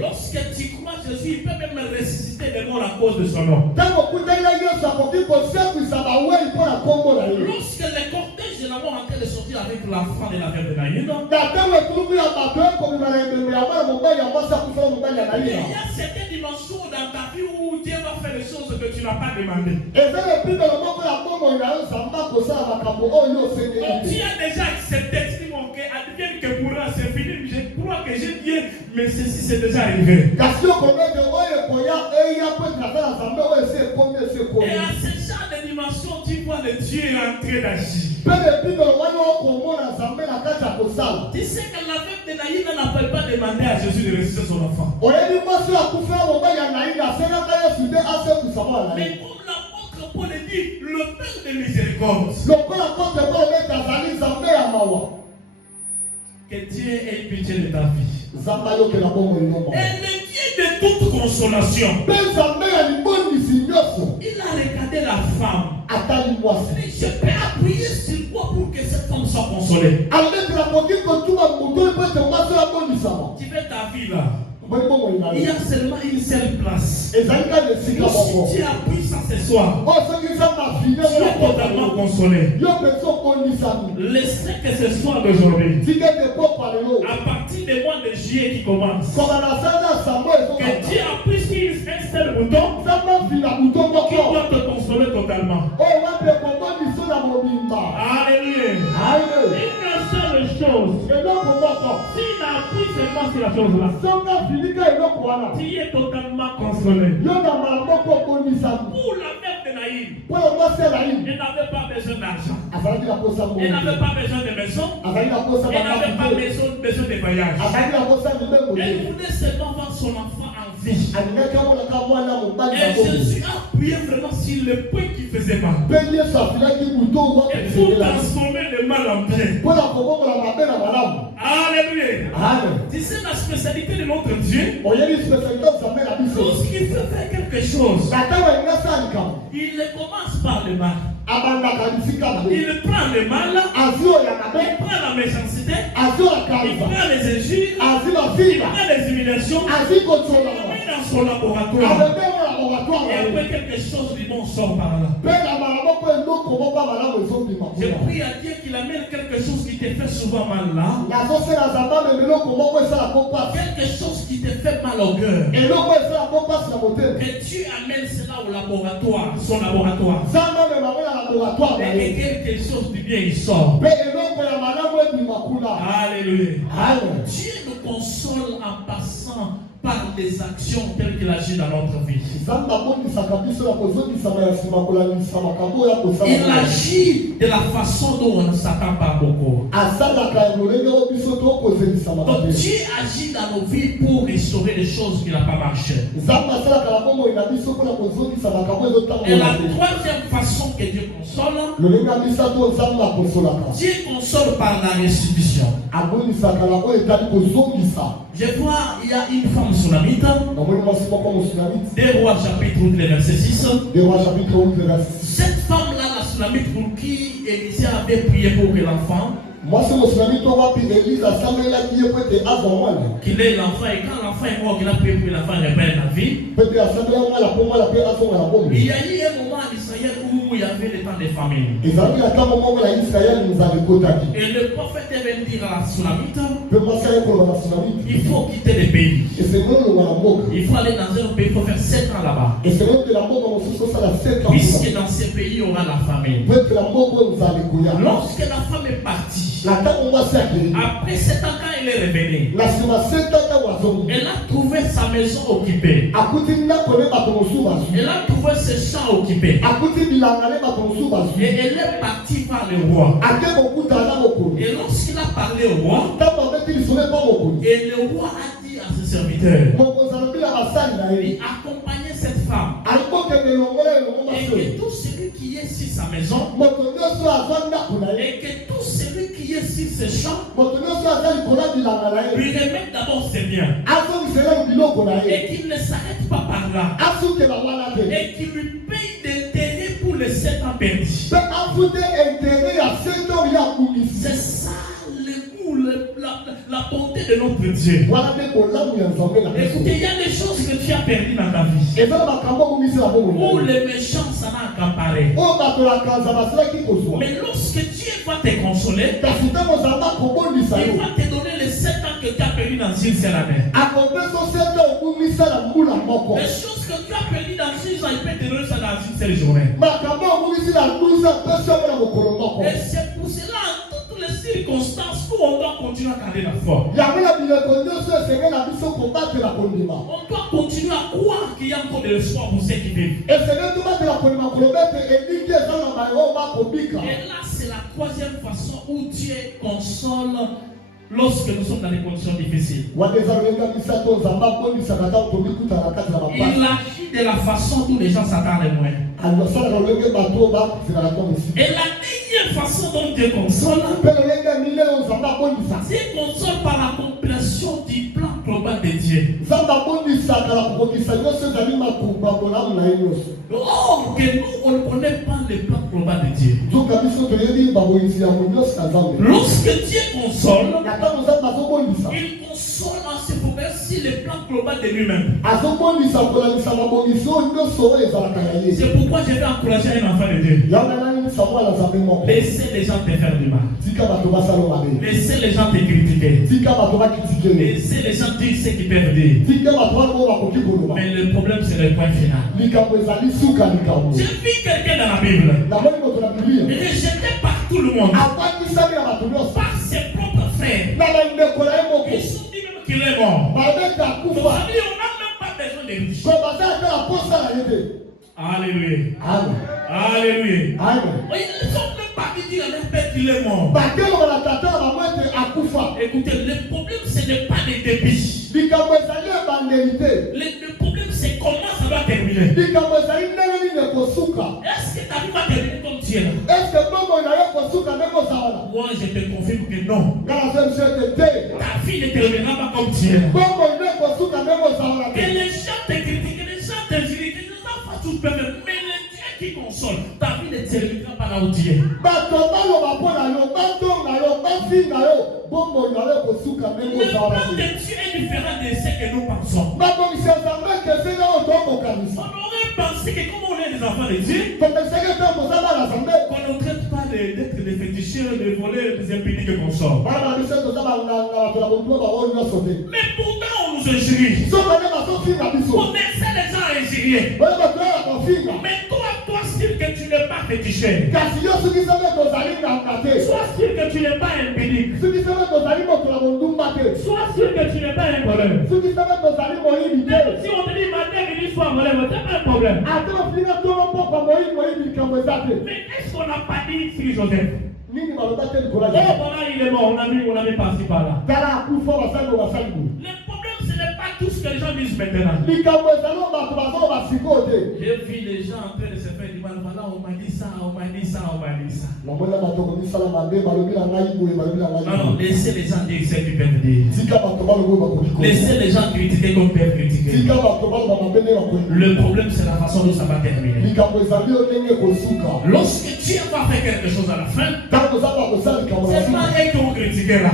Lorsque tu crois Jésus, il peut même ressusciter des morts à cause de son nom. Lorsque les cortèges de la mort en train de sortir avec l'enfant de la Vierge de Naïm, il y a certaines dimensions dans ta vie où Dieu va faire des choses que tu n'as pas demandé. Donc tu as déjà accepté, tu dis mon cœur, advienne que pourra, c'est fini, je crois que j'ai Dieu, mais ceci c'est déjà arrivé. Et à ce genre de dimension, tu vois le Dieu en train d'agir. Tu sais que la veuve de Naïm n'appelle pas demander à Jésus de ressusciter son enfant. Mais comme l'apôtre Paul dit, le Père de miséricorde, que Dieu ait pitié de ta vie. Et le Dieu de toute consolation, il a regardé la femme. Je peux appuyer sur toi pour que cette femme soit consolée. Tu fais ta vie là. Il y a seulement une seule place. Si tu appuies ça ce soir, tu es totalement consolé. Laissez que ce soir d'aujourd'hui, à partir du mois de juillet qui commence, que Dieu appuie sur un seul bouton qui doit te consoler totalement. Alléluia. Une seule chose. S'il appuie seulement sur la chose-là, tu es totalement consolé. Pour la mère de Naïm, elle n'avait pas besoin d'argent. Elle n'avait pas besoin de maison. Elle n'avait pas besoin de voyage. Elle voulait seulement voir son enfant en vie. Et Jésus a appuyé vraiment sur le point qui faisait mal. Et pour transformer le mal en bien. Alléluia. Tu sais la spécialité de notre Dieu. Lorsqu'il veut faire quelque chose, il ne commence par le mal. Il prend le mal, il prend la méchanceté, il prend les injures, il prend les humiliations, il met dans son laboratoire. Et après quelque chose du bon sort par là. Je prie à Dieu qu'il amène quelque chose qui te fait souvent mal là. Quelque chose qui te fait mal au cœur. Que Dieu amène cela au laboratoire, son laboratoire. Et que quelque chose du bien il sort. Alléluia. Dieu nous console en passant par des actions telles qu'il agit dans notre vie. Il agit de la façon dont on ne s'attend pas beaucoup. Donc Dieu agit dans nos vies pour restaurer les choses qui n'ont pas marché. Et la troisième façon que Dieu console, Dieu console par la restitution. Je vois, il y a une femme sunamite. 2 Rois chapitre 8, verset 6. Cette femme-là, la sunamite, pour qui Élisée avait prié pour que l'enfant, qu'il ait l'enfant, et quand l'enfant est mort, qu'il a prié pour que l'enfant reprenne la vie. Il y a eu un moment en Israël où il y avait le temps de famine. Et le prophète devait dire à la sunamite, il faut quitter le pays. Il faut aller dans un pays, il faut faire 7 ans là-bas. Puisque dans ce pays, il y aura la famine. Lorsque la femme est partie, après 7 ans, quand elle est revenue, elle a trouvé sa maison occupée. Elle a trouvé ses champs occupés. Et elle est partie par le roi. Et lorsqu'il a parlé au roi, et le roi a dit à ses serviteurs, il accompagnait cette femme. Et que tout celui qui est sur sa maison, et que tout celui qui est sur ses champs, lui remette d'abord ses biens. Et qu'il ne s'arrête pas par là. Et qu'il lui paye d'intérêt pour les 7 ans perdus. C'est ça la bonté de notre Dieu. Écoutez, il y a des choses que tu as perdues dans ta vie. Où les méchants s'en ont accaparé. Mais lorsque Dieu va te consoler, il va te donner les 7 ans que tu as perdu dans une seule année. Les choses que tu as perdues dans 6 ans, il peut te donner ça dans une seule journée. Et c'est pour cela, en toutes les circonstances, où on doit continuer à garder la foi. On doit continuer à croire qu'il y a encore de l'espoir pour ceux qui vivent. Et là, c'est la troisième façon où Dieu console lorsque nous sommes dans des conditions difficiles. Il agit de la façon dont les gens s'attendent moins. Et la dernière façon dont Dieu console, Dieu console par la compréhension du plan global de Dieu. Or que nous, on ne connaît pas le plan global de Dieu. Lorsque Dieu console, il console en se fondant sur le plan global de lui-même. C'est pourquoi je vais encourager un enfant de Dieu. Laissez les gens te faire du mal. Laissez les gens te critiquer. Laissez les gens dire ce qu'ils peuvent dire. Mais le problème, c'est le point final. J'ai vu quelqu'un dans la Bible rejeté par tout le monde, par ses propres frères. Ils sont dit même qu'il est mort. On n'a même pas besoin de lui. Alléluia. Alléluia. Ils sont même pas dit à leur père qu'il est mort. Écoutez, le problème, ce n'est pas les débits. Le problème, c'est comment ça va terminer. Est-ce que ta vie va terminer comme Dieu? Moi, je te confirme que non. Ta vie ne terminera pas comme Dieu. Que les gens te critiquent, que les gens te jurent, que les gens fassent tout le monde. Mais le Dieu qui console, ta vie ne terminera pas là où Dieu. Le plan de Dieu est différent de ce que nous pensons. On aurait pensé que comme on est des enfants de Dieu, qu'on ne traite pas d'être des féticheurs, de voler, des impédiques qu'on sort. Mais pourtant on nous injurie. On essaie les gens à injurier. Mais toi sûr que tu n'es pas féticheur. Sois sûr que tu n'es pas impédique. Sois sûr que tu n'es pas un voleur. Même si on te dit matin, midi, soir, voleur, c'est pas un problème. Mais est-ce qu'on n'a pas dit sur Joseph? Oh, voilà, il est mort, on a mis par-ci par-là. Le problème, ce n'est pas tout ce que les gens disent maintenant. J'ai vu les gens en train de se faire du mal. Voilà, on m'a dit ça, on m'a dit ça, on m'a dit ça. Non, laissez les gens dire ce qu'ils peuvent dire. Laissez les gens critiquer comme ils peuvent critiquer. Le problème, c'est la façon dont ça va terminer. Lorsque Dieu va faire quelque chose à la fin, c'est pas eux qui ont critiqué là.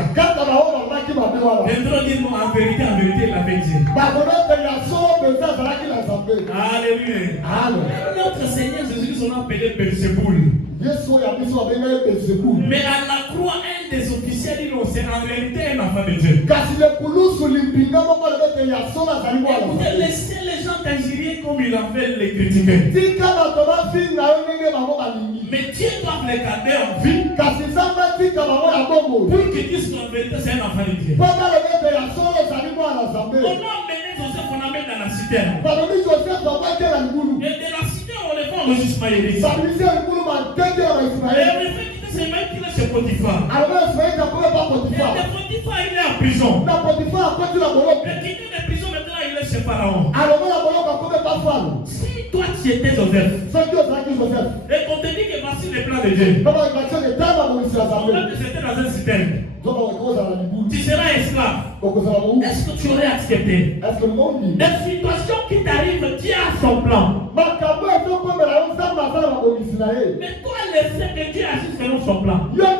Viendront dire en vérité, il avait dit. Alléluia. Notre Seigneur Jésus-Christ, on a appelé Belzéboul. Mais à la croix, un des officiels dit non, c'est en réalité un enfant de Dieu. Écoutez, laissez les gens t'injurier comme il a fait les critiquer. Mais Dieu doit les garder en vie pour qu'ils disent qu'en vérité c'est un enfant de Dieu. On a emmené Joseph, on a mis dans la citerne. Et de la citerne, on les fait enregistrement. Et le fait qu'il c'est même qu'il est chez Potiphar. Et Potiphar, il est en prison. Et qu'il est en prison, maintenant il est chez Pharaon. Si toi tu étais Joseph, et qu'on te dit que voici le plan de Dieu, on a dit que c'était dans un système, tu seras esclave. Est-ce que tu aurais accepté? Les situations qui t'arrivent, Dieu a son plan. Mais toi, laisser que Dieu agisse selon son plan. Dieu a le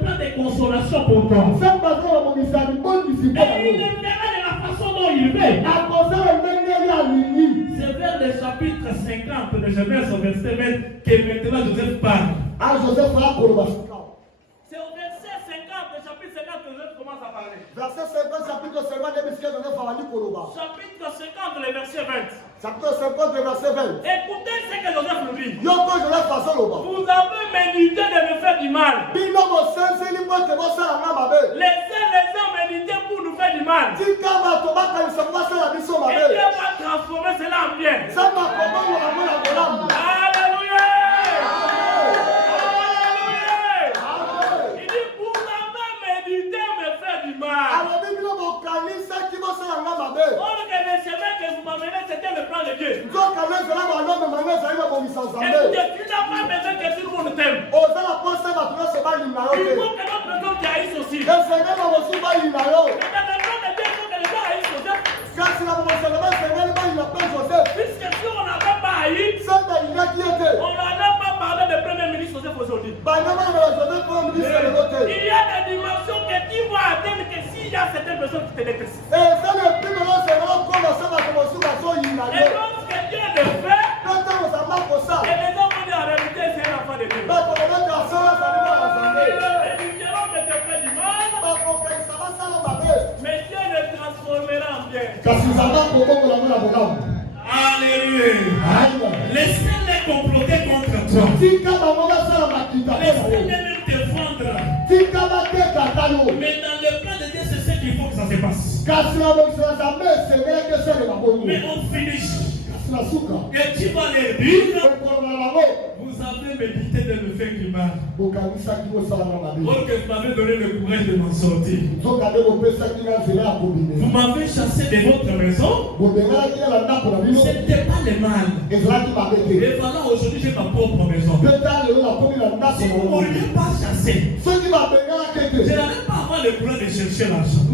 plan de consolation pour toi. Et il le fera de la façon dont il veut. C'est vers le chapitre 50 de Genèse au verset 20 que maintenant Joseph parle. C'est au verset 50, le chapitre 50 que Joseph commence à parler. Verset 50, chapitre 50, Chapitre 50, le verset 20. Chapitre 50, verset 20. Écoutez ce que Joseph nous dit. Vous Vous avez médité de me faire du mal. Les uns médité pour nous faire du mal. Et Dieu va transformer cela en bien. Alléluia. Il dit vous avez médité me faire du mal. Or que le chemin que vous m'amenez, c'était le plan de Dieu. Et tu n'as pas besoin que tout le monde t'aime. Il faut que notre maison te haïsse aussi. Et dans le plan de Dieu, il faut que les gens haïssent Joseph. Puisque si on n'avait pas haï, on n'allait pas parler de premier ministre Joseph aujourd'hui. Il y a des dimensions que tu vas atteindre que s'il y a certaines personnes qui te détestent. Et lorsque Dieu le fait, et les gens vont dire en réalité c'est un enfant de Dieu. Et nous dirons que tu fais du mal, mais Dieu le transformera en bien. Alléluia. Laissez-les comploter contre toi. Laissez-les même te vendre. Mais dans le plan de Dieu, c'est ce qu'il faut que ça se passe. Mais on finit. Et tu vas les dire, vous avez médité de me faire du mal. Or que vous m'avez donné le courage de m'en sortir. Vous m'avez chassé de votre maison. Ce n'était pas le mal. Et voilà, aujourd'hui j'ai ma propre maison. Si vous ne m'auriez pas chassé, je n'allais pas avoir le courage de chercher l'argent.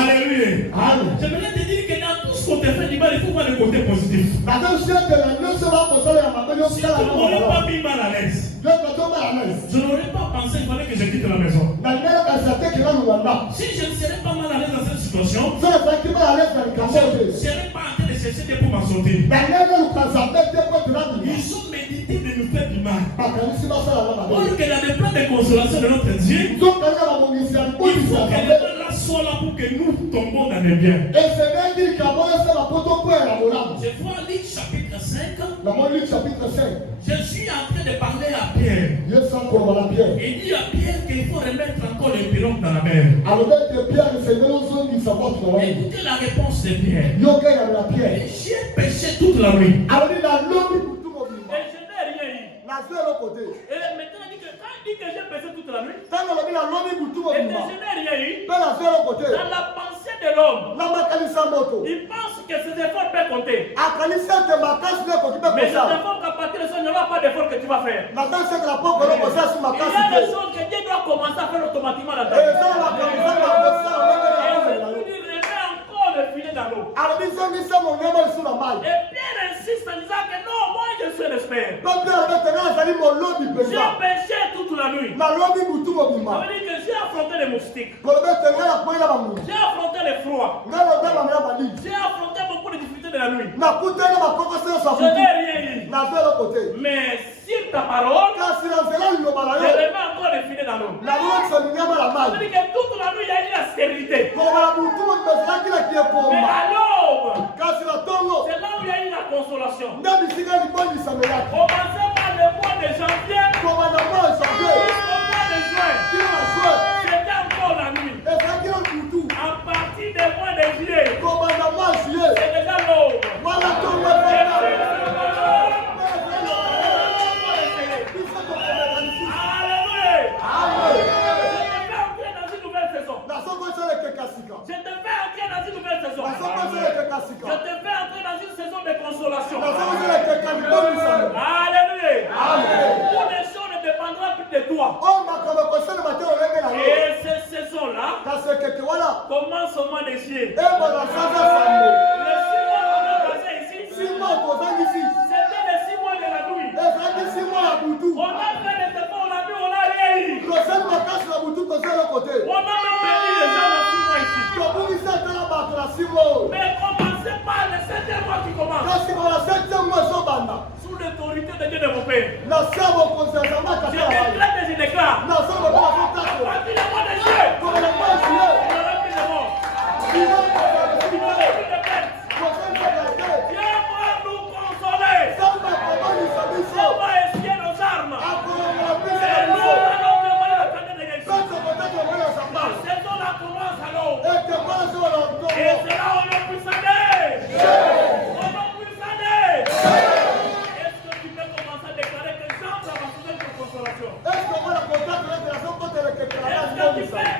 Alléluia. J'aimerais te dire que dans tout ce qu'on te fait du mal, il faut voir le côté positif. Si tu ne m'aurais pas mis mal à l'aise, je n'aurais pas pensé qu'il fallait que je quitte la maison. Si je ne serais pas mal à l'aise dans cette situation, je ne serais pas en train de chercher des pour m'en sortir. Ils ont médité de nous faire du mal. Or que dans le plan de consolation de notre Dieu, il faut que les gens là soient là pour que nous tombons dans les biens. Je vois Luc chapitre 5. Je suis en train de parler à Pierre. Il dit à Pierre qu'il faut remettre encore les pirogues dans la mer. Écoutez la réponse de Pierre. J'ai péché toute la nuit. Et je n'ai rien eu. Et maintenant il dit que quand il dit que j'ai péché toute la nuit, et que je n'ai rien eu, dans la pensée de l'homme, il pense que ses efforts peuvent compter. Mais les efforts qu'à partir de ça, il n'y aura pas d'effort que tu vas faire. Il y a des choses que Dieu doit commencer à faire automatiquement dans ta vie. Et je lui remets encore le filet dans l'eau. Et Pierre insiste en disant que non, moi je suis l'espère. J'ai péché toute la nuit. Ça veut dire que j'ai affronté les moustiques. J'ai affronté les froids. J'ai affronté beaucoup de difficultés de la nuit. Je n'ai rien eu. Mais sur ta parole, je remets encore le filet dans l'eau. Ça veut dire que toute la nuit il y a eu la stérilité. Mais à l'aube, c'est là où il y a eu la consolation. Commencez par le mois de janvier jusqu'au mois de juin. C'était encore la nuit. À partir du mois de juillet, c'est déjà l'aube. Je te fais entrer dans une nouvelle saison. Je te fais entrer dans une saison de consolation. Alléluia. Pour les choses ne dépendront plus de toi. Et cette saison-là commence au mois de juillet. Les 6 mois qu'on a passé ici, côté. On a même béni les gens dans 6 mois ici. Mais commencez par le 7e mois qui commence. Sous l'autorité de Dieu de mon Père. Je déclare et je déclare. À partir du mois de juillet, il n'y aura plus de mort. Il n'y aura plus de perte. Dieu va nous consoler. On va essuyer nos armes. Et nous allons demander la candeur de guérison. La saison la commence alors. Et c'est là où on puisse aller. On puisse aller. Est-ce que tu peux commencer à déclarer que Jean va passer une consolation? Est-ce que tu peux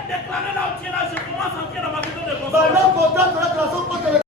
déclarer là où tu es là, je commence à entrer dans ma saison de consolation?